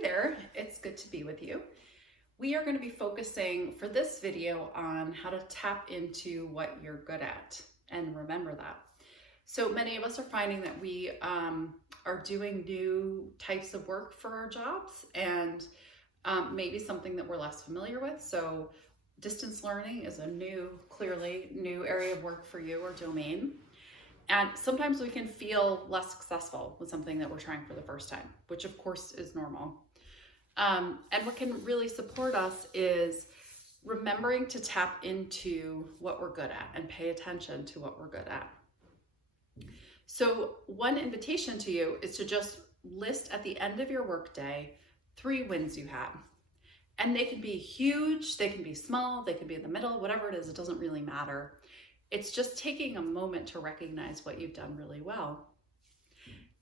Hi there, it's good to be with you. We are going to be focusing for this video on how to tap into what you're good at and remember that. So many of us are finding that we are doing new types of work for our jobs and maybe something that we're less familiar with. So distance learning is a clearly new area of work for you or domain. And sometimes we can feel less successful with something that we're trying for the first time, which of course is normal. And what can really support us is remembering to tap into what we're good at and pay attention to what we're good at. So one invitation to you is to just list at the end of your workday 3 wins you had. And they can be huge, they can be small, they can be in the middle, whatever it is, it doesn't really matter. It's just taking a moment to recognize what you've done really well.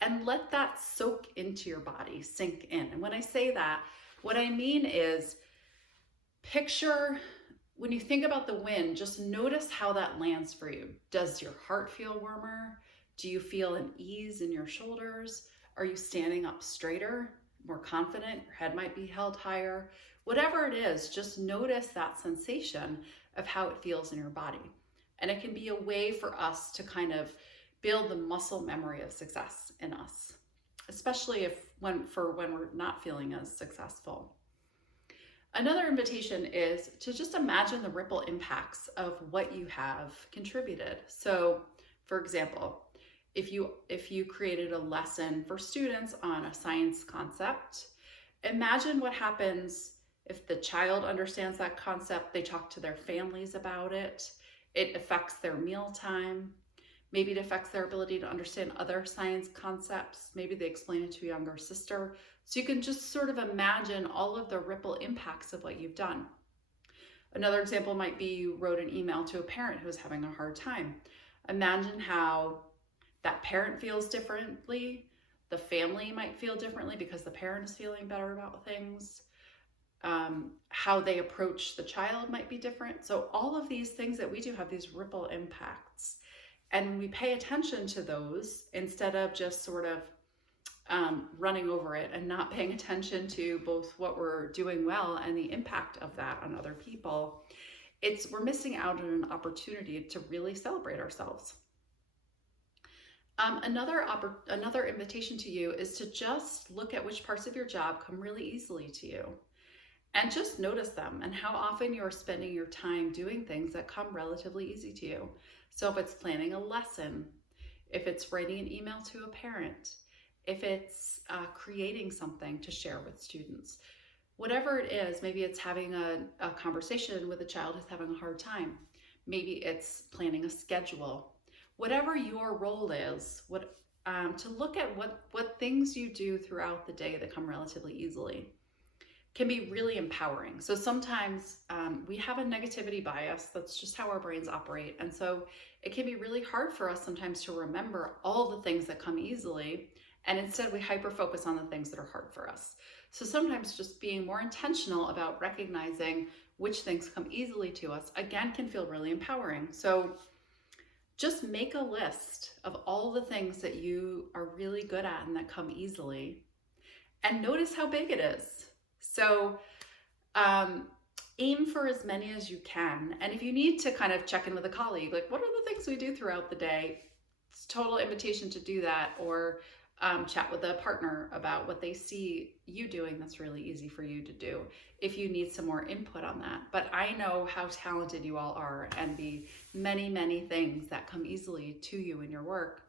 And let that soak into your body, sink in. And when I say that, what I mean is picture, when you think about the win, just notice how that lands for you. Does your heart feel warmer? Do you feel an ease in your shoulders? Are you standing up straighter, more confident? Your head might be held higher. Whatever it is, just notice that sensation of how it feels in your body. And it can be a way for us to kind of build the muscle memory of success in us, especially when we're not feeling as successful. Another invitation is to just imagine the ripple impacts of what you have contributed. So, for example, if you created a lesson for students on a science concept, imagine what happens if the child understands that concept, they talk to their families about it, it affects their mealtime. Maybe it affects their ability to understand other science concepts. Maybe they explain it to a younger sister. So you can just sort of imagine all of the ripple impacts of what you've done. Another example might be you wrote an email to a parent who's having a hard time. Imagine how that parent feels differently. The family might feel differently because the parent is feeling better about things. How they approach the child might be different. So all of these things that we do have these ripple impacts. And when we pay attention to those, instead of just sort of running over it and not paying attention to both what we're doing well and the impact of that on other people, we're missing out on an opportunity to really celebrate ourselves. Another invitation to you is to just look at which parts of your job come really easily to you. And just notice them and how often you're spending your time doing things that come relatively easy to you. So if it's planning a lesson, if it's writing an email to a parent, if it's creating something to share with students, whatever it is, maybe it's having a conversation with a child who's having a hard time. Maybe it's planning a schedule. Whatever your role is, to look at what things you do throughout the day that come relatively easily can be really empowering. So sometimes we have a negativity bias. That's just how our brains operate. And so it can be really hard for us sometimes to remember all the things that come easily. And instead we hyper-focus on the things that are hard for us. So sometimes just being more intentional about recognizing which things come easily to us, again, can feel really empowering. So just make a list of all the things that you are really good at and that come easily, and notice how big it is. So aim for as many as you can. And if you need to kind of check in with a colleague, like what are the things we do throughout the day? It's a total invitation to do that, or chat with a partner about what they see you doing that's really easy for you to do if you need some more input on that. But I know how talented you all are and the many, many things that come easily to you in your work.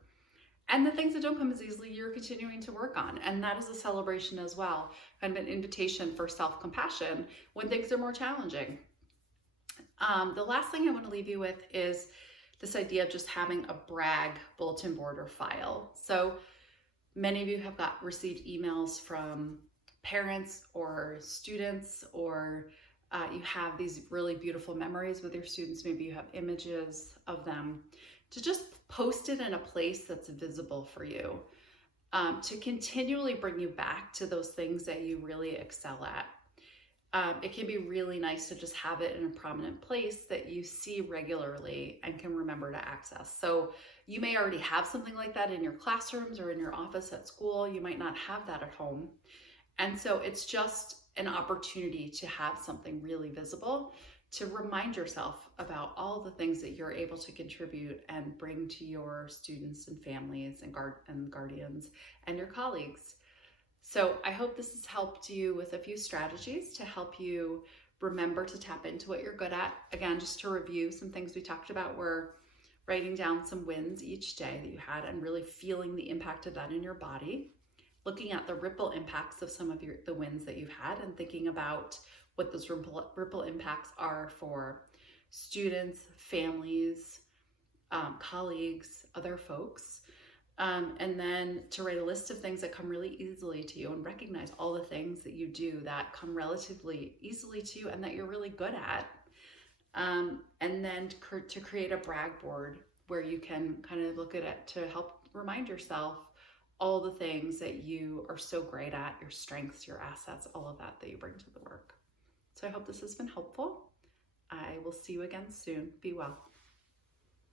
And the things that don't come as easily, you're continuing to work on. And that is a celebration as well, kind of an invitation for self-compassion when things are more challenging. The last thing I want to leave you with is this idea of just having a brag bulletin board or file. So many of you have received emails from parents or students, or you have these really beautiful memories with your students. Maybe you have images of them. To just post it in a place that's visible for you, to continually bring you back to those things that you really excel at. It can be really nice to just have it in a prominent place that you see regularly and can remember to access. So you may already have something like that in your classrooms or in your office at school. You might not have that at home. And so it's just an opportunity to have something really visible to remind yourself about all the things that you're able to contribute and bring to your students and families and guardians and your colleagues. So I hope this has helped you with a few strategies to help you remember to tap into what you're good at. Again, just to review some things we talked about were writing down some wins each day that you had and really feeling the impact of that in your body. Looking at the ripple impacts of some of the wins that you've had and thinking about what those ripple impacts are for students, families, colleagues, other folks. And then to write a list of things that come really easily to you and recognize all the things that you do that come relatively easily to you and that you're really good at. And then to create a brag board where you can kind of look at it to help remind yourself all the things that you are so great at, your strengths, your assets, all of that you bring to the work. So I hope this has been helpful. I will see you again soon. Be well.